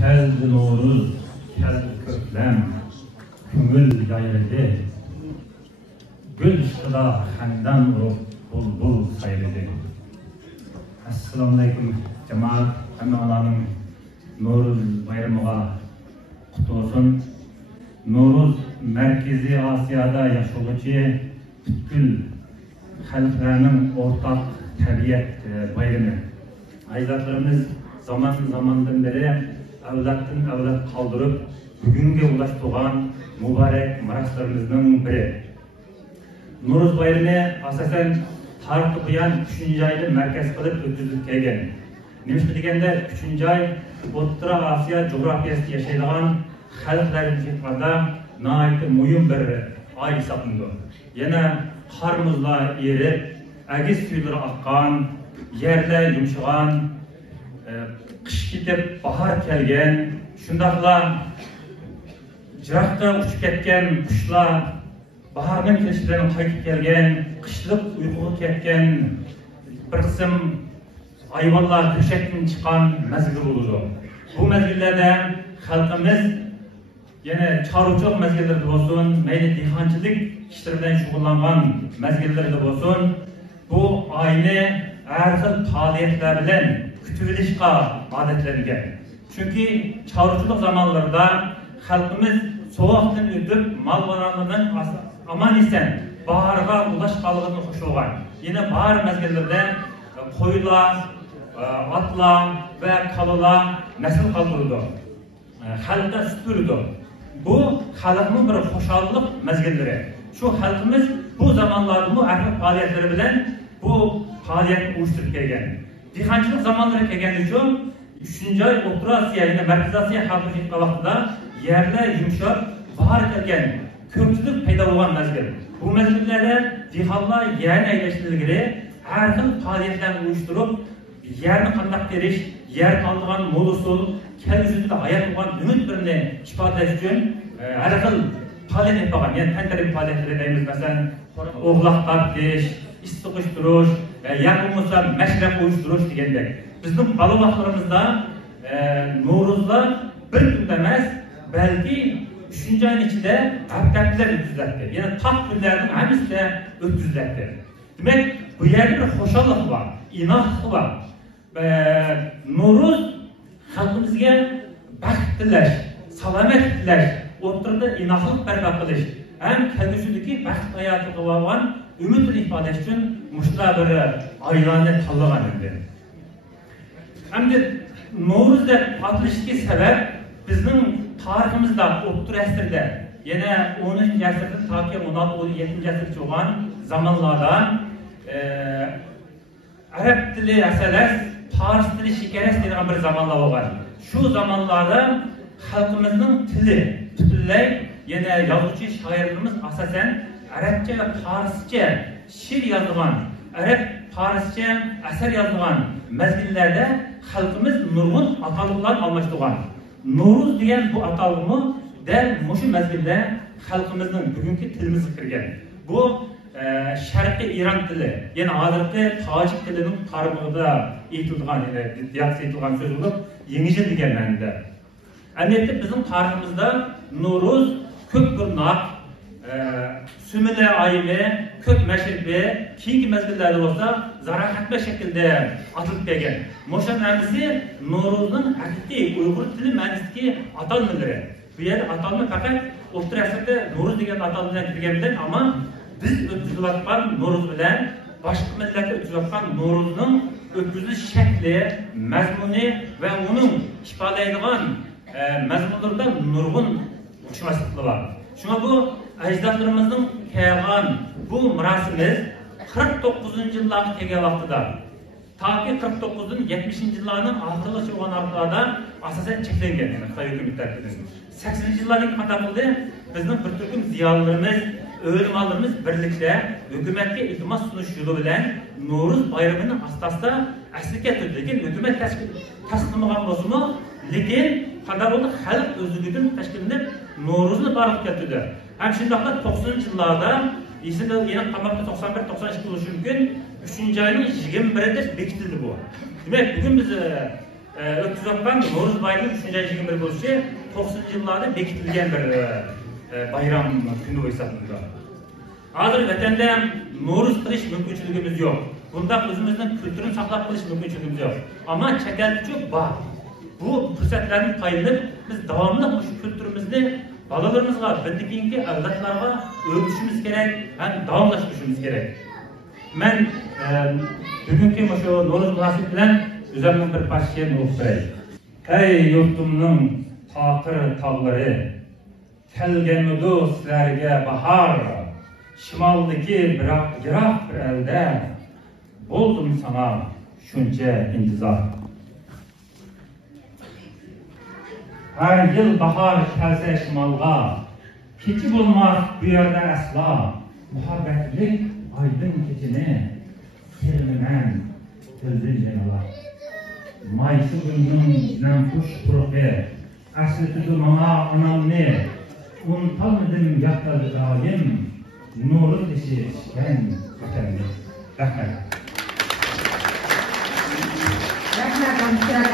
Keldi No'ruz, keldi köklem, küngül yayıldı. Gül ışkıda xandan urup bulbul sayıldı. Assalamu alaikum cemaat, hamma olamın No'ruz bayramıga kutlu olsun. No'ruz Merkezi Asya'da yaşaguchi butkul xalqlarning ortak tabiat bayramı. Ajdodlarimiz zamandan beri avlatdan avlat qoldirib bugunga ulashtirgan muborak miroslarımızın biri. No'ruz bayrami asosan tarixi buyon 3-oyni markaz qilib o'tkazilib kelgan. Nima deganda 3-oy O'rta Osiyo coğrafyasida yashaydigan xalqlarga nihoyatda muhim bir oy hisoblanadi. Yana qor muzlar erib, agiz suvlar oqqan, yerlar yumshagan, qish ketib bahor kelgan, shundaqla jiroqqa uchib ketgan qushlar bahorning kelishidan qaytib kelgan, qishliq uyquga ketgan bir qism hayvonlar to'shakdan chiqqan mazgil bo'ladi. Bu mazgillarda xalqimiz yana chorvachilik mazgillarida bo'lsin, mayli dehqonchilik ishlari bilan shug'ullangan mazgillarda bo'lsin, bu oyni har xil faoliyatlar bilan kutib olishga odatlangan. Chunki chorvachilik zamonlarida xalqimiz sovuqdan o'tib, mol vonalaridan aman eson bahorga ulashganligini xusholgan. Yana bahor mazgillarida qo'ylar, atlar va kalalar nasl qoldirdi. Xalqda sut berdi. Bu xalqning bir xushallik mazgillari. Shu xalqimiz bu zamonlarda bu arxiv faoliyatlari bilan bu faoliyatni uyushtirib kelgan. Dehqonchilik zamonlari kelgan uchun 3-oy O'rta Osiyo, ya'ni Markaziy Osiyo xalqi vaqtida yerlar yumshab, bahor kelgan, ko'pchilik paydo bo'lgan mazgil. Bu mazgillarda dehqonlar yerni aylashtirgili har xil faoliyatlarni uyushtirib, yerni qanday terish, yer qoldigan mo'lusul, kelgusida hayot bo'lgan umid birini ifodalash uchun har xil faoliyat yapgan. Yani tantarif faoliyatlar deymiz, masalan, o'g'loq tortish, issiqishtirish, yaqinmasa mashrab uyushtirish degandek. Bizning bola vaqtlarimizda No'ruzda bir kunda emas, balki 3-oyning ichida haftalar o'tkaziladi. Ya'ni taq kunlarning hammasida o'tkaziladi. Demak, bu yerda bir xushallik bor, inoqlik bor. No'ruz xalqimizga baxt tilash, salomat tilash, o'rtada inoqlik barpo qilish, ham kelgusidagi baxt hayotiga bo'lgan umidni ifodalash uchun mushlar bir oylarni tanlagan edi. Hamda No'ruz deb atilishga sabab bizning tariximizda O'rta asrda, yana 10-asrda toki 16-17-asrgacha bo'lgan zamonlarda arab tili asalas, fars tili shekaras degan bir zamonlar bo'lgan. Shu zamonlarda xalqimizning tili butunlay, yana yozuvchi shoirlarimiz asosan arabcha va farscha she'r yozgan, arab farscha asar yozgan mazgillarda xalqimiz nurg'un atalg'ular almashtirgan. No'ruz degan bu atalg'u dal mushu mazgilda xalqimizning bugungi tilimizga kirgan. Bu Sharqiy Iron tili, ya'ni hozirgi tojik tilining qarmog'ida aytilgan, diaksi aytilgan so'z bo'lib, yangi yil degan ma'noda. Albatta bizning tariximizda No'ruz ko'p bir naq, sumila oyimi, ko'p mashribi, keyingi mazgillarda bo'lsa, zarohatli shaklda atilib kelgan. Mo'sha ma'nosi No'ruzning haqiqiy Uyg'ur tili ma'nosidagi atalmalari. Bu yerda atalma faqat O'rta asrda No'ruz degan atalma bilan kirgan bilan, ammo biz o'tkazilayotgan No'ruz bilan boshqa millatlar o'tkazilayotgan No'ruzning o'tkazilish shakli, mazmuni va uning ifodalaydigan mazmunlarida nurg'un o'xshamashliklar bor. Shunga bu ajdodlarimizning kelgan bu mirosimiz 49-yillarga kelgan vaqtida, toki 49dan 70-yillarning oxirlarigacha bo'lgan vaqtlarda asosan cheklangan, ya'ni Xitoy hukumati tomonidan. 80-yillarning qanday bo'ldi? Bizning bir turkum ziyolilarimiz, o'limalarimiz birlikda hukumatga iltimos sunish yo'li bilan No'ruz bayramini asosida asliga keltirdi. Lekin hukumat tasdiqlamagan bo'lsa-mu, lekin qanday bo'ldi? Xalq o'zligidan tashkillanib No'ruzni barib keltirdi. Ham shundaqla 90-yillarda esimda yana qamoqda 91-92 bo'lishi mumkin. 3-oyning 21-ida bekitildi bu. Demak, bugun biz o'tkazayotgan No'ruz bayrami 3-21 bo'lishi 90 yillarda bekitilgan bir bayram kuni hisoblanadi. Hozir vatanda No'ruz qilish mumkinchiligimiz yo'q. Bunda o'zimizning kültürünü saqlab qolish mumkinchiligimiz yo'q. Ammo chakalchuk bor. Bu fursatlarni qo'yib biz davomli shu kültürimizni balalarimizga, bildikki avlodlarga o'rgatishimiz kerak, ham davomlashtirishimiz kerak. Men bugungi shu No'ruz munosabati bilan o'zimning bir parchasini o'qibay. Ey yurtimning taqir tog'lari, kelganmidi sizlarga bahor, shimoldagi biroq yiroq bir elda bo'ldim sana shuncha intizor. Her yıl bahar kelsa shimolga, kechi bo'lmas bu yerda aslo. Muhabbetlik aydın keçini teriminden dildir canalar. Maysı günün kuş kuruqi, asli tutulmama anamni, unutalmadım yaktalı daim, nuru dişi işken vatanni. Rahmet. Rahmet.